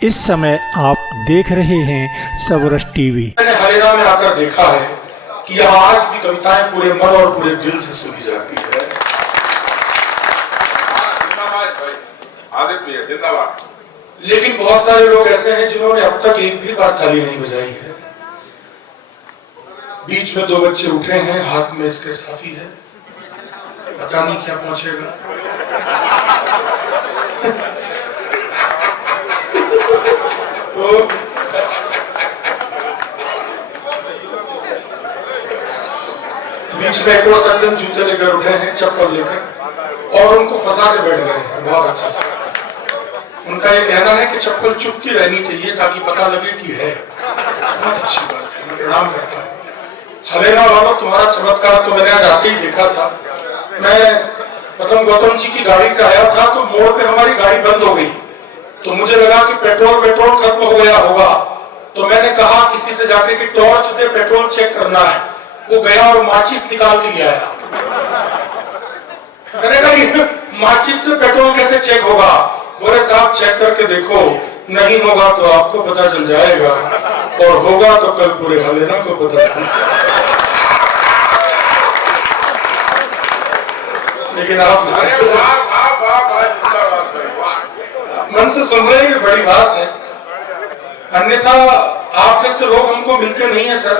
इस समय आप देख रहे हैं सबरस टीवी। मैंने हरेरा में आकर देखा है कि यहाँ आज भी कविताएं पूरे मन और पूरे दिल से सुनी जाती है। लेकिन बहुत सारे लोग ऐसे हैं जिन्होंने अब तक एक भी बार ताली नहीं बजाई है। बीच में दो बच्चे उठे हैं, हाथ में इसके साफी है, पता नहीं क्या पहुंचेगा। तो बीच में एक और सज्जन जूते लेकर उठे हैं, चप्पल लेकर, और उनको फंसा के बैठ गए हैं बहुत अच्छे से। उनका ये कहना है कि चप्पल चुपती रहनी चाहिए ताकि पता लगे कि है। बहुत अच्छी बात है, मैं प्रणाम करता हूँ। हरेरा वालों, तुम्हारा चमत्कार तो मैंने आज आते ही देखा था। मैं गौतम जी की गाड़ी से आया था तो मोड़ पे हमारी गाड़ी बंद हो गई, तो मुझे लगा कि पेट्रोल खत्म हो गया होगा। तो मैंने कहा किसी से जाके कि टॉर्च दे, पेट्रोल चेक करना है। वो गया और माचिस निकाल के ले आया। मैंने कहा माचिस से पेट्रोल कैसे चेक होगा? बोले साहब चेक करके देखो, नहीं होगा तो आपको पता चल जाएगा, और होगा तो कल पूरे हलेना को पता चलेगा। लेकिन आप मन से सुन रहे हैं, बड़ी बात है। अन्यथा आप जैसे लोग हमको मिलते नहीं है सर।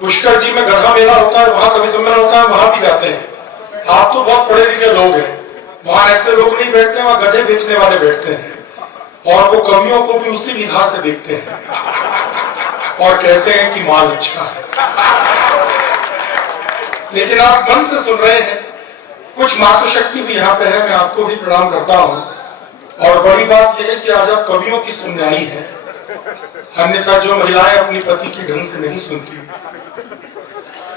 पुष्कर जी में गधा मेला होता है, वहां कवि सम्मेलन होता है, वहां भी जाते हैं। आप तो बहुत पढ़े लिखे लोग हैं, वहां ऐसे लोग नहीं बैठते, वहां गधे बेचने वाले बैठते हैं, और वो कवियों को भी उसी लिहाज से देखते हैं और कहते हैं कि माल अच्छा है। लेकिन आप मन से सुन रहे हैं। कुछ मातृशक्ति भी यहाँ पे है, मैं आपको भी प्रणाम करता हूँ। और बड़ी बात यह है कि आज आप कवियों की सुनने आई है, अन्यथा जो महिलाएं अपनी पति की ढंग से नहीं सुनती।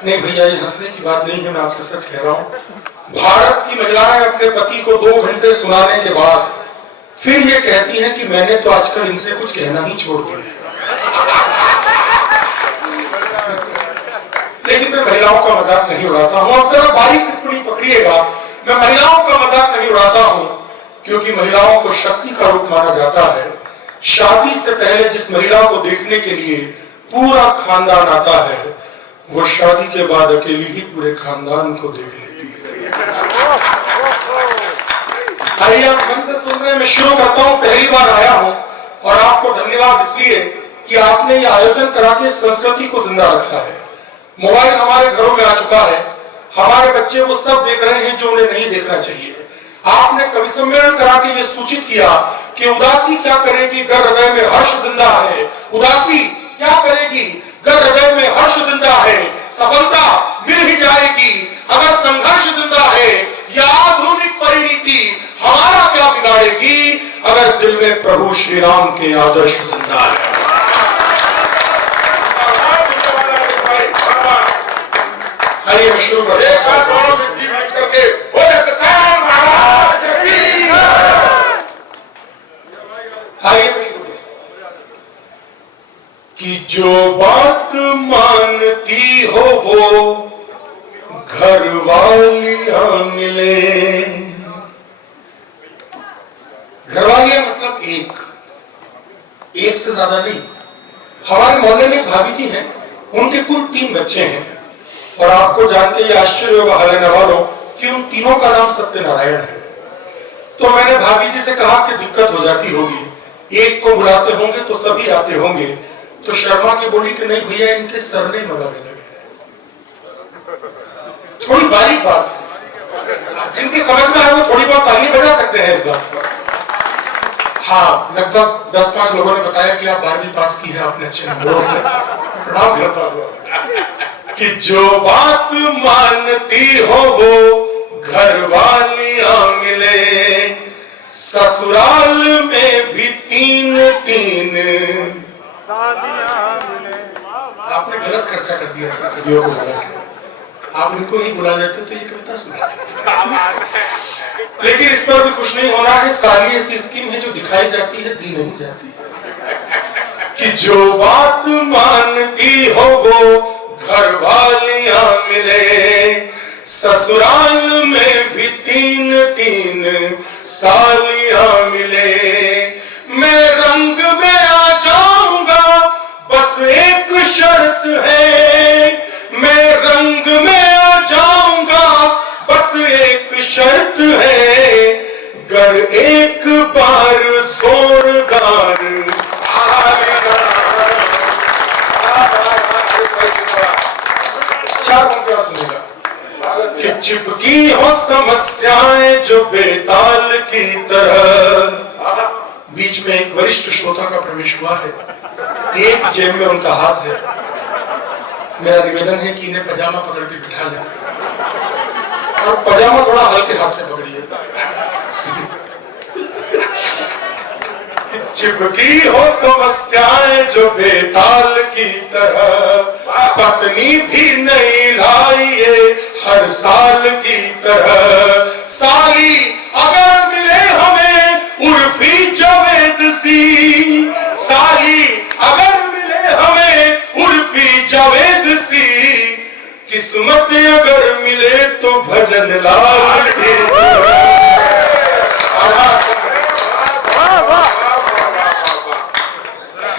नहीं भैया, ये हंसने की बात नहीं है, मैं आपसे सच कह रहा हूँ। भारत की महिलाएं अपने पति को 2 घंटे सुनाने के बाद फिर ये कहती हैं कि मैंने तो आजकल इनसे कुछ कहना ही छोड़ दिया। लेकिन मैं महिलाओं का मजाक नहीं उड़ाता हूँ। अब जरा बारीक टिप्पणी पकड़िएगा, मैं महिलाओं का मजाक नहीं उड़ाता हूँ, क्योंकि महिलाओं को शक्ति का रूप माना जाता है। शादी से पहले जिस महिला को देखने के लिए पूरा खानदान आता है, वो शादी के बाद अकेली ही पूरे खानदान को देख लेती है। आइए आप मन से सुन रहे हैं, मैं शुरू करता हूँ। पहली बार आया हूँ और आपको धन्यवाद इसलिए कि आपने ये आयोजन करा के संस्कृति को जिंदा रखा है। मोबाइल हमारे घरों में आ चुका है, हमारे बच्चे वो सब देख रहे हैं जो उन्हें नहीं देखना चाहिए। आपने कवि सम्मेलन करा के ये सूचित किया कि उदासी क्या करेगी गर हृदय में हर्ष जिंदा है। उदासी क्या करेगी गर हृदय में हर्ष जिंदा है। सफलता मिल ही जाएगी अगर संघर्ष जिंदा है। या आधुनिक परिणति हमारा क्या बिगाड़ेगी अगर दिल में प्रभु श्री राम के आदर्श जिंदा है। आइए शुरू करें। कि जो बात मानती हो वो घर वालियां मिले। घरवालियां मतलब एक से ज्यादा नहीं। हमारे मोहल्ले में एक भाभी जी हैं, उनके कुल 3 बच्चे हैं, और आपको जान के ये आश्चर्य होगा हरियाणा वालों कि उन तीनों का नाम सत्यनारायण है। तो मैंने भाभी जी से कहा कि दिक्कत हो जाती होगी, एक को बुलाते होंगे तो सभी आते होंगे। तो शर्मा के बोली कि नहीं भैया, इनके सरनेम अलग अलग है। थोड़ी बारीक बात है, जिनकी समझ में है वो थोड़ी बहुत ताली बजा सकते हैं इस बात पर। हाँ, लगभग 10-5 लोगों ने बताया कि आप 12वीं पास की है, आपने अच्छे नंबरों से। प्रणाम करता हूँ। कि जो बात मानती हो वो घर वालियां मिले, ससुराल में भी 3-3 आपने गलत खर्चा कर दिया सर कवियों को बुला के। आप इनको ही बुला लेते तो ये कविता सुनाते। लेकिन इस पर भी खुश नहीं होना है। सारी ऐसी स्कीम है जो दिखाई जाती है, दी नहीं जाती है। कि जो बात मानती हो वो घर वालियां मिले, ससुराल में भी 3-3 सालियां मिले। मैं रंग रंग में आ जाऊंगा बस एक शर्त है, मैं रंग में आ जाऊंगा बस एक शर्त है, गर एक बार जोरदार चार पंक्ति और सुनेगा कि चिपकी हो समस्याएं जो बेताल की तरह। बीच में एक वरिष्ठ श्रोता का प्रवेश हुआ है, एक जेब में उनका हाथ है। मेरा निवेदन है कि इन्हें पजामा पकड़ के बिठा लें और पजामा थोड़ा हल्के हाथ से पकड़िए। चिपकी हो समस्याएं जो बेताल की तरह, पत्नी भी नहीं लाइए हर साल की तरह, साली अगर मिले हमें उर्फी जावेद सी, साली अगर मिले हमें उर्फी जावेद सी, किस्मत अगर मिले तो भजन लाल की।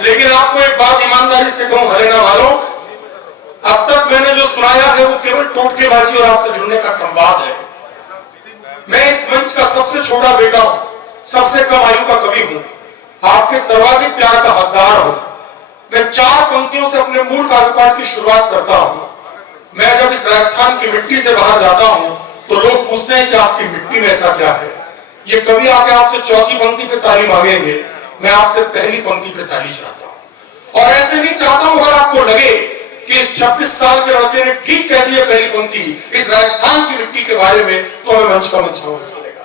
लेकिन आपको एक बात ईमानदारी से कहूं हरियाणा वालों, अब तक मैंने जो सुनाया है वो केवल टोटकेबाजी और आपसे जुड़ने का संवाद है। मैं इस मंच का सबसे छोटा बेटा हूं, सबसे कम आयु का कवि हूं, आपके सर्वाधिक प्यार का हकदार हूं। मैं चार पंक्तियों से अपने मूल काव्यपाठ की शुरुआत करता हूं। मैं जब इस राजस्थान की मिट्टी से बाहर जाता हूं तो लोग पूछते हैं कि आपकी मिट्टी में ऐसा क्या है। ये कवि आके आपसे चौथी पंक्ति पे ताली मांगेंगे, मैं आपसे पहली पंक्ति पे ताली चाहता हूं। और ऐसे नहीं चाहता हूं अगर आपको लगे कि इस 26 साल के लड़के ने ठीक कह दिया पहली पंक्ति इस राजस्थान की मिट्टी के बारे में, तो हमें मंच का मंच चलेगा।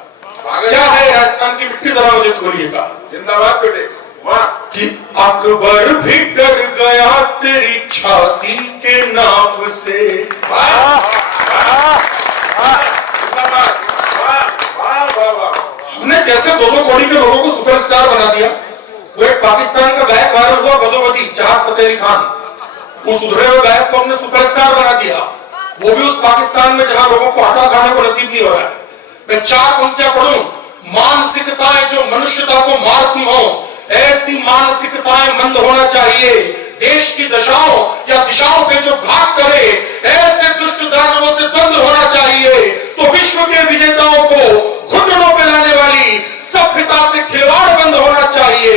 क्या है राजस्थान की मिट्टी, जरा मुझे खोलिएगा। जिंदाबाद बेटे। वाह। कि अकबर भी डर गया तेरी छाती के नाप से। हमने कैसे दो कौड़ी के लोगों को सुपरस्टार बना दिया। वो एक पाकिस्तान का गायक वायरल हुआ गदोवती चाहत फतेह अली खान, उस उधरे हुए गायक को हमने सुपरस्टार बना दिया, वो भी उस पाकिस्तान में जहां लोगों को आटा खाने को नसीब नहीं हो रहा है। मैं चार पंक्तियां पढ़ूं। मानसिकताएं जो मनुष्यता को मारती हो, ऐसी मानसिकताएं मंद होना चाहिए। देश की दशाओं या दिशाओं पे जो घात करे, ऐसे दुष्ट दानवों से द्वंद्व होना चाहिए। तो विश्व के विजेताओं को घुटनों पे लाने वाली सभ्यता से खिलवाड़ बंद होना चाहिए।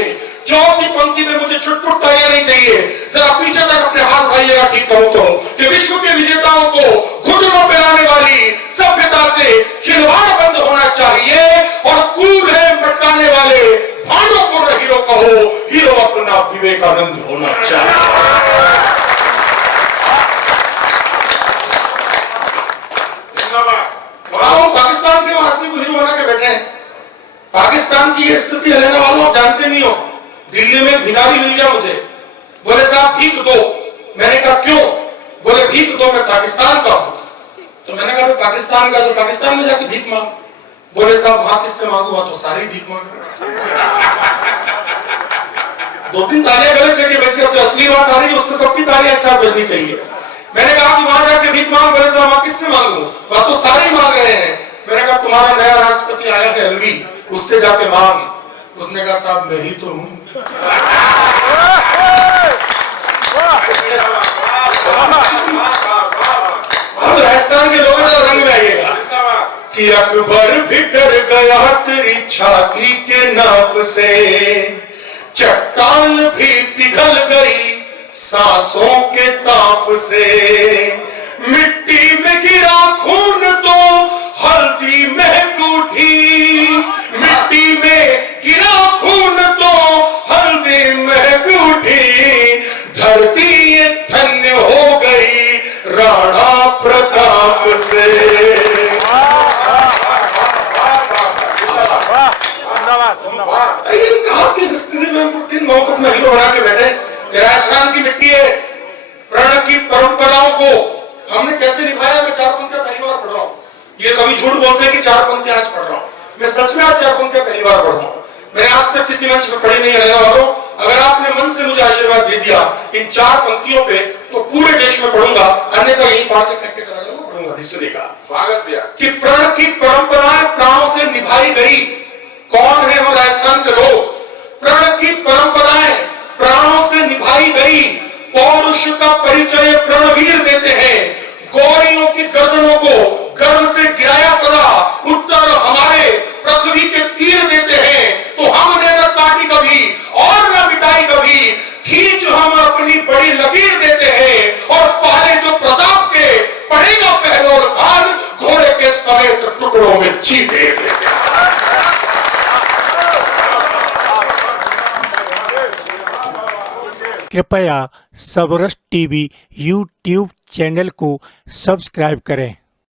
चौथी पंक्ति में मुझे छुटपुट तालियां नहीं चाहिए, जरा पीछे तक अपने हाथ उठाइएगा ठीक कहूं तो, कि विश्व के विजेताओं को घुटनों पे लाने वाली सभ्यता से खिलवाड़ बंद होना चाहिए। और कूल है मटकाने वाले भांडों को न हीरो कहो, हीरो अपना विवेकानंद होना चाहिए। पाकिस्तान के आदमी को हीरो बना के बैठे हैं। पाकिस्तान की ये स्थिति हरियाणा वालों आप जानते नहीं हो। दिल्ली में भिखारी मिल गया मुझे, बोले साहब भीख दो। मैंने कहा क्यों? बोले भीख दो, मैं पाकिस्तान का हूं। तो मैंने कहा पाकिस्तान का, तो पाकिस्तान में जाके भीख मांग। बोले साहब वहां किससे मांगूंगा? तो सारी भीख मांग। दो तीन तालियां गलत जगह बची, अब जो असली बात आ रही है उसमें सबकी तालियां एक साथ बजनी चाहिए। मैंने कहा कि वहां जाके भीख मांग। बोले साहब वहां किससे मांगू? वहां तो सारे मांग रहे हैं। मैंने कहा तुम्हारा नया राष्ट्रपति आया है अलवी, उससे जाके मांग। उसने कहा साहब मैं ही तो हूं। अब राजस्थान के लोगों का रंग में आइएगा कि अकबर भी डर गया तेरी छाती के नाप से, चट्टान भी पिघल गई सांसों के ताप से, मिट्टी में गिरा खून तो हल्दी महक उठी, मिट्टी में गिरा खून तो हल्दी महक उठी, धरती ये धन्य हो गई राणा प्रताप से। कहा किस स्थिति में तीन लोगों को अपना हीरो बना के बैठे। राजस्थान की मिट्टी है, प्रण की परंपराओं को हमने कैसे निभाया। मैं चार पंक्तियां पहली बार पढ़ रहा हूँ। ये कभी झूठ बोलते हैं कि चार पंक्तियां आज पढ़ रहा हूँ, मैं सच में आज चार पंक्तियां पहली बार पढ़ रहा हूँ। मैंने आज तक किसी मंच में पढ़ी नहीं है। रहने वालों, अगर आपने मन से मुझे आशीर्वाद दे दिया इन चार पंक्तियों पे, तो पूरे देश में पढ़ूंगा, अन्यथा यही फाड़ के फेंक के चला जाऊंगा, पढ़ूंगा नहीं। सुनेगा स्वागत दिया कि प्रण की परंपराएं प्राणों से निभाई गई। कौन है हम राजस्थान के लोग? प्रण की परंपराएं प्राणों से निभाई गई, पौरुष का परिचय प्रणवीर देते हैं। गौरियों की गर्दनों को गर्व से गिराया सदा, उत्तर हमारे पृथ्वी के तीर देते हैं। तो हमने न काटी कभी और न मिटाई कभी, खींच हम अपनी बड़ी लकीर देते हैं। और पहले जो प्रताप के पड़ेगा पहलोर खान, घोड़े के समेत टुकड़ों में चीरे देते हैं। कृपया सबरस टीवी यूट्यूब चैनल को सब्सक्राइब करें।